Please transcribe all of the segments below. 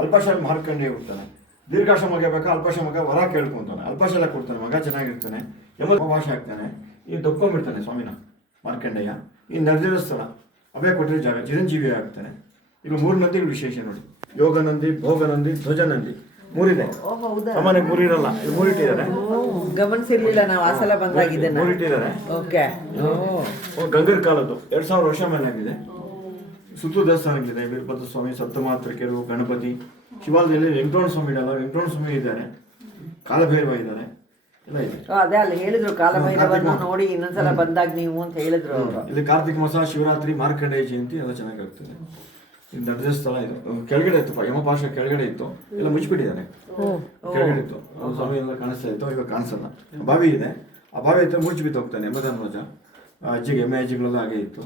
ಅಲ್ಪಾಶಾಲೆ ಮಾರ್ಕಂಡೇ ಹೋಗ್ತಾನೆ. ದೀರ್ಘಾಶ್ರಮಕ್ಕೆ ಬೇಕಾ ಅಲ್ಪಾಶ್ರಮಕ್ಕೆ ವರ ಕೇಳ್ಕೊಂತಾನೆ, ಅಲ್ಪಾಶಾಲೆ ಕೊಡ್ತಾನೆ, ಮಗ ಚೆನ್ನಾಗಿರ್ತಾನೆ, ಭಾಷೆ ಆಗ್ತಾನೆ. ಈ ದೊಕ್ಕೊಂಬಿಡ್ತಾನೆ ಸ್ವಾಮಿನ ಮಾರ್ಕಂಡೇಯ. ಈ ನಿರ್ಜನ ಸ್ಥಳ ಅವೇ ಕೊಟ್ಟಿರೋ ಜಾಗ, ಚಿರಂಜೀವಿ ಆಗ್ತಾನೆ. ಈಗ 3 ನಂದಿಗಳು ವಿಶೇಷ ನೋಡಿ, ಯೋಗ ನಂದಿ, ಭೋಗ ನಂದಿ, ಧ್ವಜ ನಂದಿ, 3 ಇದೆ. ಸಾಮಾನ್ಯ 3 ಇರಲ್ಲ, 3 ಇಟ್ಟಿದ್ದಾರೆ. ಗಮನಿಸಿರ್ಲಿಲ್ಲ ನಾವು, ಆ ಸಲ ಬಂದಾಗಿದೆ 3 ಇಟ್ಟಿದ್ದಾರೆ. ಗಂಗರ ಕಾಲದ್ದು 2000 ವರ್ಷ ಮೇಲೆ ಆಗಿದೆ. ಸುತ್ತು ದೇವಸ್ಥಾನಗಳಿದೆ, ವೀರಭದ್ರ ಸ್ವಾಮಿ, ಸಪ್ತಮಾತೃಕೆಯರು, ಗಣಪತಿ, ಶಿವಾಲಯದಲ್ಲಿ ವೆಂಕಟರಮಣ ಸ್ವಾಮಿ ಇಡಲ್ಲ, ವೆಂಕಟರಮಣ ಸ್ವಾಮಿ ಇದ್ದಾರೆ, ಕಾಲಭೈರವ ಇದ್ದಾರೆ, ಎಲ್ಲ ಇದೆ. ಅದೇ ಅಲ್ಲಿ ಹೇಳಿದ್ರು ಕಾಲಭೈರವನ್ನು ನೋಡಿ ಇನ್ನೊಂದ್ಸಲ ಬಂದಾಗ ನೀವು ಅಂತ ಹೇಳಿದ್ರು ಅವರು. ಇಲ್ಲಿ ಕಾರ್ತಿಕ ಮಾಸ, ಶಿವರಾತ್ರಿ, ಮಾರ್ಕಂಡೇಯ ಜಯಂತಿ ಎಲ್ಲ ಚೆನ್ನಾಗಿ ಆಗ್ತದೆ. ಇದು ನಡೆದ ಸ್ಥಳ ಇದು. ಕೆಳಗಡೆ ಇತ್ತು, ಯಮಪಾಶ ಕೆಳಗಡೆ ಇತ್ತು, ಎಲ್ಲ ಮುಚ್ಚಿಬಿಟ್ಟಿದ್ದಾರೆ. ಕೆಳಗಡೆ ಇತ್ತು, ಸ್ವಾಮಿ ಎಲ್ಲ ಕಾಣಿಸ್ತಾ ಇತ್ತು, ಇವಾಗ ಕಾಣಿಸಲ್ಲ. ಬಾವಿ ಇದೆ, ಆ ಬಾವಿ ಹತ್ರ ಮುಚ್ಚಿ ಬಿದ್ದು ಹೋಗ್ತಾನೆ ಯಮಧರ್ಮರಾಜ. ಅಜ್ಜಿಗೆ ಎಮ್ಮೆ ಅಜ್ಜಿಗಳೆಲ್ಲ ಹಾಗೆ ಇತ್ತು,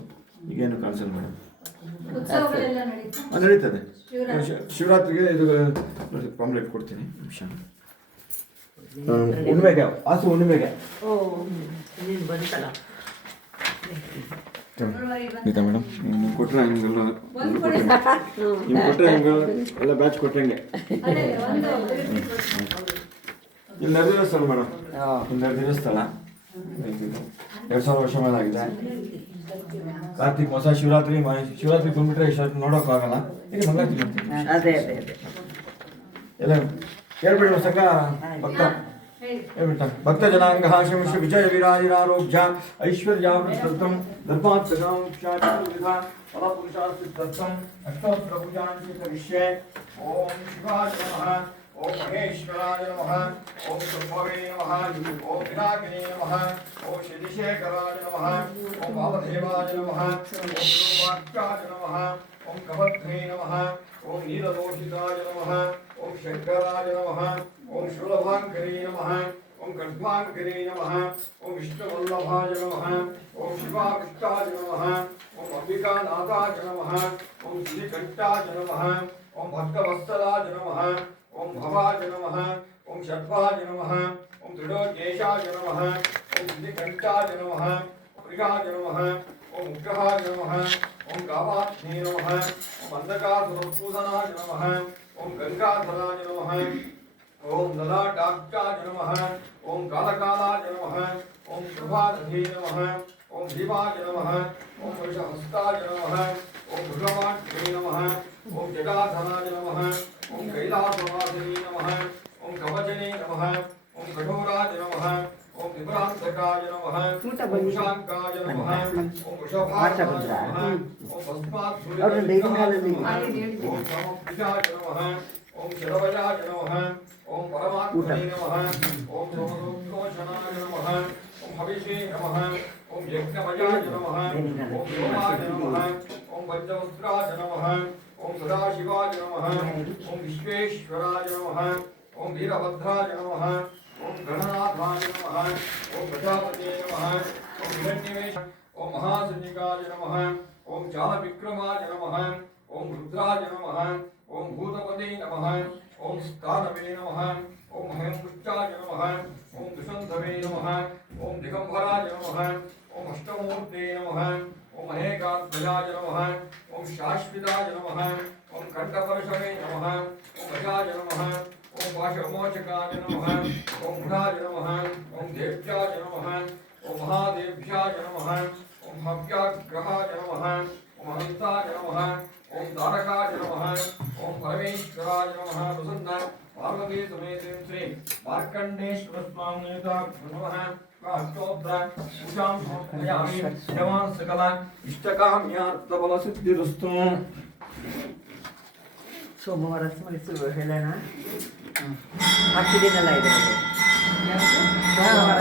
ಈಗೇನು ಕಾಣಿಸಲ್ಲ ಮೇಡಮ್. ನಡೀತದೆ. ಶಿವರಾತ್ರಿಗೆ ಇದು ಪಾಂಪ್ಲೆಟ್ ಕೊಡ್ತೀನಿ. ಹುಣ್ಣಿಮೆಗೆ, ಆಸು ಹುಣ್ಣಿಮೆಗೆ ಆಯ್ತಾ ಮೇಡಮ್? ನೀವು ಕೊಟ್ಟರೆ ಹಂಗೆಲ್ಲ ನೀವು ಕೊಟ್ಟರೆ ಹಂಗೆ ಎಲ್ಲ ಬ್ಯಾಚ್ ಕೊಟ್ಟಂಗೆ. ಇಲ್ಲಿ ನಡೆದಿರೋ ಸ್ಥಳ ಮೇಡಮ್, ಇಲ್ಲಿ ನಡೆದಿರೋ ಸ್ಥಳ 2000 ವರ್ಷ ಮೇಲಾಗಿದೆ. ಕಾರ್ತಿಕ್ ಮಾಸ, ಶಿವರಾತ್ರಿ ಬಂದ್ಬಿಟ್ರೆ ಇಷ್ಟು ನೋಡೋಕ್ಕಾಗಲ್ಲ. ಈಗ ಮಂಗಳಾರತಿ ಅದೇ ಅದೇ ಅದೇ ಎಲ್ಲ ಹೇಳ್ಬಿಡಿ ಸಂಘ ಭಕ್ತ ಹೇಳ್ಬಿಟ್ಟ. ಭಕ್ತ ಜನಾಂಗ ಶಮಿಷ ವಿಜಯ ವಿರಾಜಿರಾರೋಗ್ಯ ಐಶ್ವರ್ಯಾವೃತಂ ಧರ್ಮಾತ್ಮಕಾಂಕ್ಷಾಚಿವಿಧ ಫಲಪುರುಷಾಸ್ತಿತ್ವಂ ಅಷ್ಟೋತ್ತರ ಪೂಜಾಂಚಿ ಕರಿಷ್ಯೆ. ಓಂ ಶಿವಾಯ ನಮಃ, ಓಂ ಮಹೇಶ್ವರಾಯ ನಮಃ, ಓಂ ಸಂಭವೇ ನಮಃ, ಓಂ ವಿನಾಯಕನೇ ನಮಃ, ಓಂ ಶ್ರೀಶೇಖರಾಯ ನಮಃ, ಓಂ ವಾಮದೇವಾಯ ನಮಃ, ಓಂ ವಾಕ್ಯಾಯ ನಮಃ, ಓಂ ಕವತ್ವೇ ನಮಃ, ಓಂ ನೀಲಲೋಹಿತಾಯ ನಮಃ, ಓಂ ಶಂಕರಾಯ ನಮಃ, ಓಂ ಶೂಲಭಾಂಕರೇ ನಮಃ, ಓಂ ಖಡ್ವಾಂಕರೇ ನಮಃ, ಓಂ ವಿಷ್ಣುವಲ್ಲಭಾಯ ನಮಃ, ಓಂ ಶಿವಾಕೃಷ್ಟಾಯ ನಮಃ, ಓಂ ಅಂಬಿಕಾನಾಥಾಯ ನಮಃ, ಓಂ ಶ್ರೀಕಂಠಾಯ ನಮಃ, ಓಂ ಭಕ್ತವತ್ಸಲಾಯ ನಮಃ, ಓಂ ಭವಾಯ ನಮಃ, ಓಂ ಷಡ್ಭಾಯ ನಮಃ, ಓಂ ತ್ರಿಡೋಕೇಶಾಯ ನಮಃ, ಓಂ ಶ್ರೀಕಂಠಾಯ ನಮಃ, ಓಂ ಮೃಗಾಯ ನಮಃ, ಓಂ ಉಗ್ರಹಾಯ ನಮಃ, ಓಂ ಕಾಮಾತ್ಮೇ ನಮಃ, ಓಂ ಅಂಧಕಾಸುರಪೂಸನಾಯ ನಮಃ, ಓಂ ಗಂಗಾಧರಾಯ ನಮಃ, ಓಂ ಲಲಾಟಾಕ್ಷಾಯ ನಮಃ, ಓಂ ಕಾಲಕಾಲಾಯ ನಮಃ, ಓಂ ಶುಭಾದಧೇ ನಮಃ, ಓಂ ಭೀಮಾಯ ನಮಃ, ಓಂ ವೃಷಹಸ್ತಾಯ ನಮಃ, ಓಂ ಭೃಗವಾಕ್ಯೇ ನಮಃ, ಓಂ ಜಟಾಧರಾಯ ನಮಃ, ಓಂ ಕೈಲಾಸವಾಸಿನೇ ನಮಃ, ಓಂ ಕವಚನೇ ನಮಃ, ಓಂ ಕಠೋರಾಯ ನಮಃ, ಓಂ ವಿಭ್ರಾಂತಕಾಯ ನಮಃ, ಓಂ ಶಾಂಕಾಯ ನಮಃ, ಓಂ ವೃಷಭಾಯ ನಮಃ, ಓಂ ಭಸ್ಮಾಸುರೇ ನಮಃ, ಓಂ ಸಮಪ್ರಿಯಾಯ ನಮಃ, ಓಂ ಶರವಯಾಯ ನಮಃ, ಓಂ ಪರಮಾತ್ಮನೇ ನಮಃ, ಓಂ ಸೋಮರೋಷಣಾಯ ನಮಃ, ಓಂ ಹವಿಷೇ ನಮಃ, ಓಂ ಯಜ್ಞಮಯಾಯ ನಮಃ, ಓಂ ಸೋಮಾಯ ನಮಃ, ಓಂ ಪಂಚವಸ್ತ್ರಾಯ ನಮಃ, ಓಂ ಸದಾಶಿವಾಯ ನಮಃ, ಓಂ ವಿಶ್ವೇಶ್ವರಾಯ ನಮಃ, ಓಂ ವೀರಭದ್ರಾಯ ನಮಃ, ಓಂ ಗಣನಾಥಾಯ ನಮಃ, ಓಂ ಪ್ರಜಾಪತಿಯೇ ನಮಃ, ಓಂ ಹಿರಣ್ಯವೇಶ, ಓಂ ಮಹಾಸನ್ನಿಕಾಯ ನಮಃ, ಓಂ ಚಾಲವಿಕ್ರಮಾಯ ನಮಃ, ಓಂ ರುದ್ರಾಯ ನಮಃ, ಓಂ ಭೂತಪದೇ ನಮಃ, ಓಂ ಸ್ಥಾನವೇ ನಮಃ, ಓಂ ಹೇಮಪುಷ್ಟಾಯ ನಮಃ, ಓಂ ದುಷಂಧವೇ ನಮಃ, ಓಂ ದಿಗಂಬರಾಯ ನಮಃ, ಓಂ ಅಷ್ಟಮೂರ್ತೆ ನಮಃ, ಓಂ ಅನೇಕಾತ್ಮಜಾಯ ನಮಃ, ಓಂ ಶಾಶ್ವಿತಾಯ ನಮಃ, ಓಂ ಕಂಠಪರಶವೇ ನಮಃ, ಓಂ ಅಜಾಯ ನಮಃ, ಓಂ ಪಾಶಮೋಚಕಾಯ ನಮಃ, ಓಂ ಗುಣಾಯ ನಮಃ, ಓಂ ದೇವ್ಯಾಯ ನಮಃ, ಓಂ ಮಹಾದೇವ್ಯಾಯ ನಮಃ, ಓಂ ಹವ್ಯಾಗ್ರಹಾಯ ನಮಃ, ಓಂ ಅನಂತಾಯ ನಮಃ, ಓಂ ತಾರಕಾಯ ನಮಃ, ಓಂ ಪರಮೇಶ್ವರಾಯ ನಮಃ. ಪ್ರಸನ್ನ ಪಾರ್ವತೀ ಸಮೇತ ಶ್ರೀ ಮಾರ್ಕಂಡೇಶ್ವರ ಸ್ವಾಮಿ ನಮಃ. ಅಷ್ಟೋತ್ತರ ಪೂಜಾಂ ಸಮರ್ಪಯಾಮಿ. ಯಮಾನ್ ಸಕಲ ಇಷ್ಟಕಾಮ್ಯಾರ್ಥ ಬಲ ಸಿದ್ಧಿರಸ್ತು. ಸೋಮವಾರ ಸ್ಮರಿಸುವ ಹೇಳೋಣ. ಹಾಕಿದ್ದೀನಲ್ಲ ಇದು ಸೋಮವಾರ